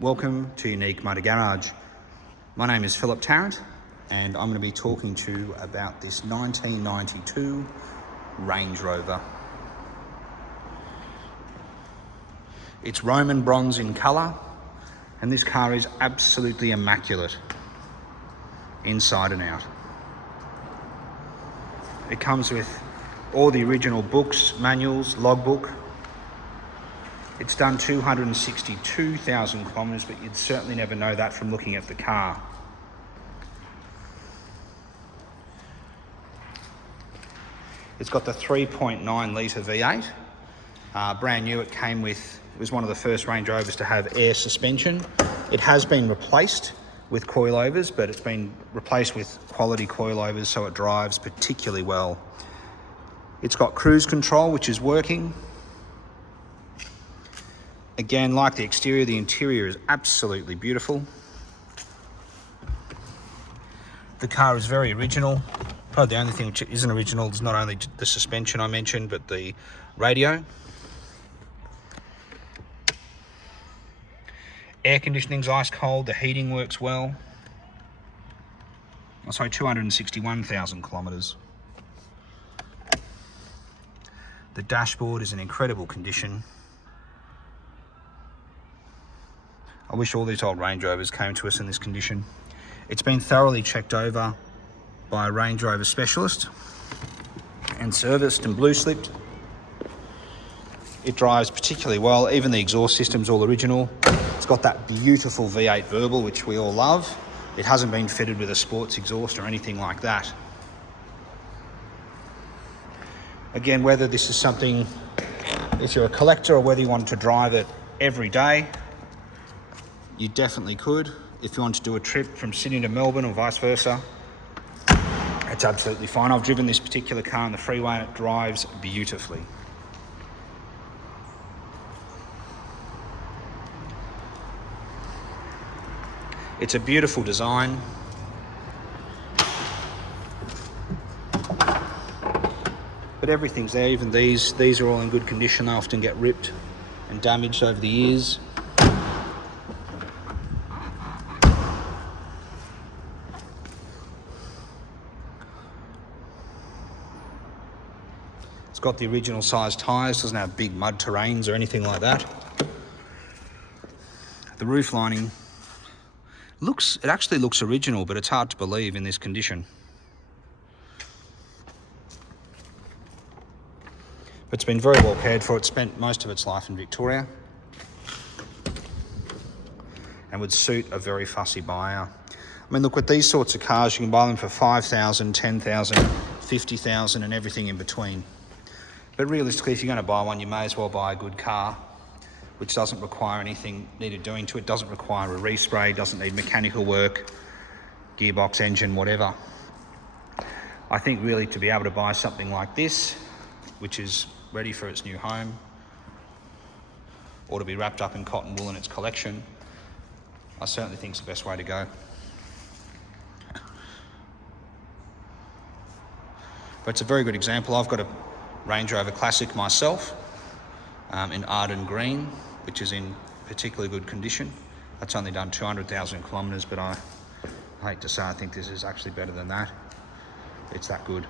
Welcome to Unique Motor Garage. My name is Philip Tarrant and I'm going to be talking to you about this 1992 Range Rover. It's Roman bronze in colour and this car is absolutely immaculate inside and out. It comes with all the original books, manuals, logbook. It's done 262,000 kilometres, but you'd certainly never know that from looking at the car. It's got the 3.9 litre V8. Brand new, it was one of the first Range Rovers to have air suspension. It has been replaced with coil-overs, but it's been replaced with quality coil-overs, so it drives particularly well. It's got cruise control, which is working. Again, like the exterior, the interior is absolutely beautiful. The car is very original. Probably the only thing which isn't original is not only the suspension I mentioned, but the radio. Air conditioning's ice cold, the heating works well. Oh, sorry, 261,000 kilometres. The dashboard is in incredible condition. I wish all these old Range Rovers came to us in this condition. It's been thoroughly checked over by a Range Rover specialist and serviced and blue slipped. It drives particularly well. Even the exhaust system's all original. It's got that beautiful V8 burble, which we all love. It hasn't been fitted with a sports exhaust or anything like that. Again, whether this is something, if you're a collector or whether you want to drive it every day, you definitely could. If you want to do a trip from Sydney to Melbourne or vice versa, it's absolutely fine. I've driven this particular car on the freeway and it drives beautifully. It's a beautiful design. But everything's there, even these are all in good condition. They often get ripped and damaged over the years. It's got the original size tyres, doesn't have big mud terrains or anything like that. The roof lining actually looks original, but it's hard to believe in this condition. But it's been very well cared for. It spent most of its life in Victoria and would suit a very fussy buyer. I mean, look, with these sorts of cars, you can buy them for 5,000, 10,000, 50,000 and everything in between. But realistically, if you're going to buy one, you may as well buy a good car, which doesn't require anything needed doing to it, doesn't require a respray, doesn't need mechanical work, gearbox, engine, whatever. I think really to be able to buy something like this, which is ready for its new home, or to be wrapped up in cotton wool in its collection, I certainly think it's the best way to go. But it's a very good example. I've got a Range Rover Classic myself in Arden Green, which is in particularly good condition. That's only done 200,000 kilometres, but I hate to say I think this is actually better than that. It's that good.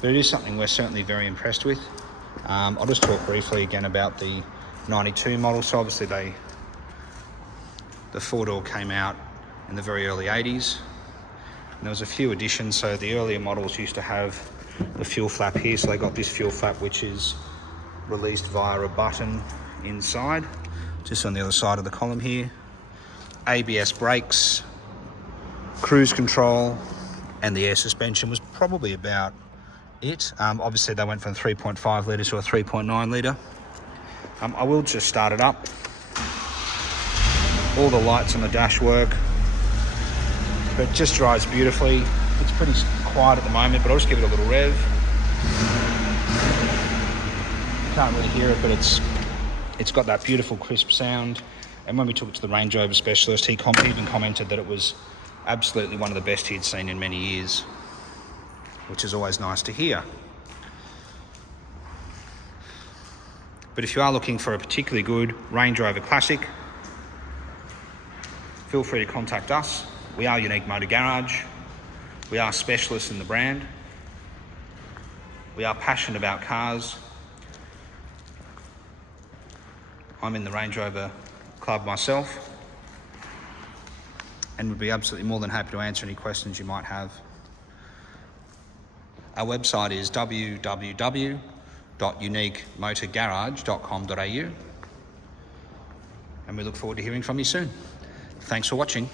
But it is something we're certainly very impressed with. I'll just talk briefly again about the 92 model. So obviously the four-door came out in the very early 80s. And there was a few additions. So the earlier models used to have the fuel flap here. So they got this fuel flap, which is released via a button inside, just on the other side of the column here. ABS brakes, cruise control, and the air suspension was probably about it. Obviously they went from 3.5 litre to a 3.9 litre. I will just start it up. All the lights on the dash work, but it just drives beautifully. It's pretty quiet at the moment, but I'll just give it a little rev. You can't really hear it, but it's got that beautiful crisp sound. And when we took it to the Range Rover specialist, he even commented that it was absolutely one of the best he'd seen in many years, which is always nice to hear. But But if you are looking for a particularly good Range Rover Classic, feel free to contact us. We are Unique Motor Garage. We are specialists in the brand. We are passionate about cars. I'm in the Range Rover Club myself, and would be absolutely more than happy to answer any questions you might have. Our website is www.uniquemotorgarage.com.au, and we look forward to hearing from you soon. Thanks for watching.